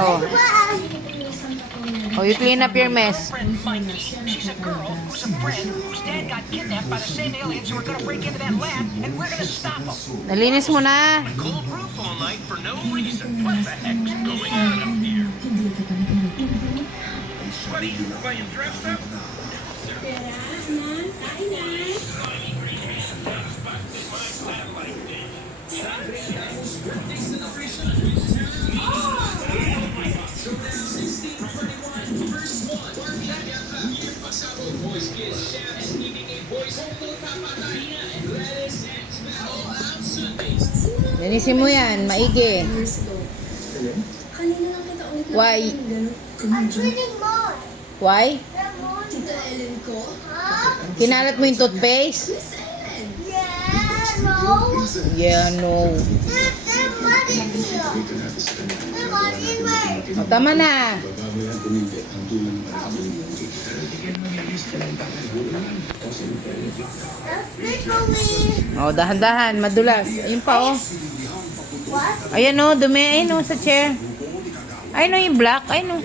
Oh. Oh, you clean up your mess. She's a girl who's a friend whose dad got kidnapped by the same aliens who are gonna break into that lab, and we're gonna stop them. Nalinis mo na. Cold roof all night for no reason. What the heck's going on up here? Sweaty, why you dressed up? Linisin mo yan, maigi. Kanina lang kita ulit na Why? I'm reading more. Why? Tita Ellen ko. Kinalat mo yung toothpaste? Yeah, no. Yeah, no. There's money here. There's money where? O, tama na. That's big for me. O, dahan-dahan, madulas. Ayun pa, oh. What? Ayan, oh, dumi. Ayun, oh, sa chair. Ayun, oh, yung black. Ayun, oh.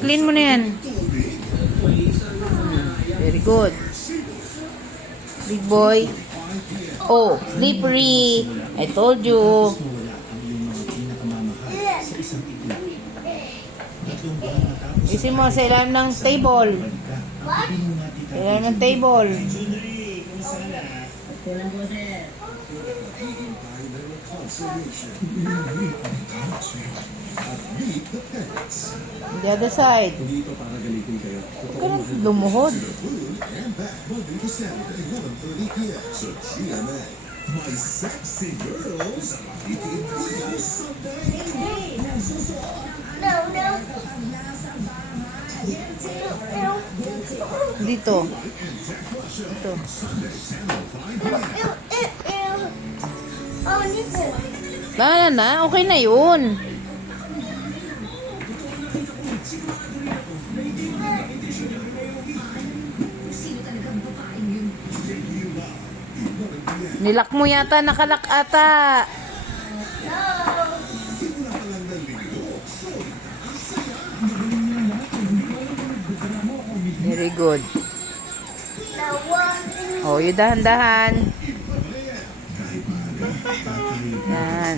Clean mo na yan. Very good. Big boy. Oh, slippery. I told you. Isin mo sa ilalim ng table. What? Sa ilalim ng table. The other side. Huwag ka nang lumuhod. No, no. Dito. Dito. Oh, nipple. Wala na. Okay na yun. Nilak mo yata. Nakalak ata. Very good. Oh, yung dahan-dahan. Yan.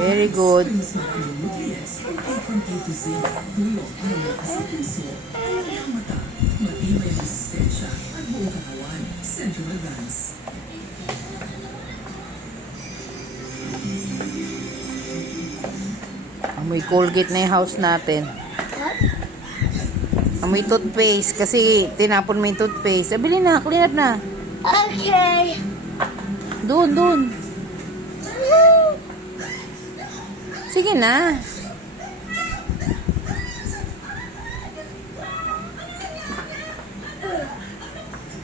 Very good. Amoy Colgate na yung house natin. Amoy toothpaste kasi tinapon mo yung toothpaste. Bili na, clean up na. Okay. Doon. Sige na.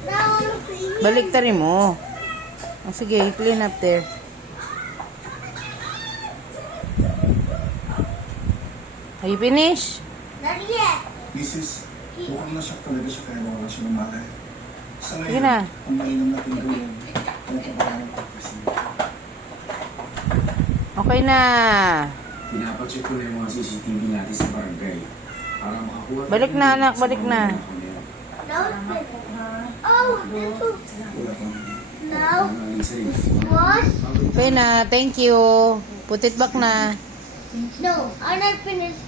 Now I'm cleaning. Baliktarin mo. Oh, sige, clean up there. Are you finished? Not yet. Mrs. Mukhang nasak talaga siya kaya wala siya ng malay. Sa Sige ngayon, na. ang mainam natin gawin, nagkabahan ng pagpasi. Okay na. Pinapacheck ko na yung mga CCTV natin sa barangay. Para makakuha... Balik na, anak, balik na. Now it's finished. Oh, this was... Wala pang... Now, Ang sa'yo. what? Okay na, thank you. Put it back na. No, I'm not finished.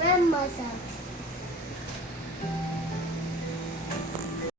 Grandma's house.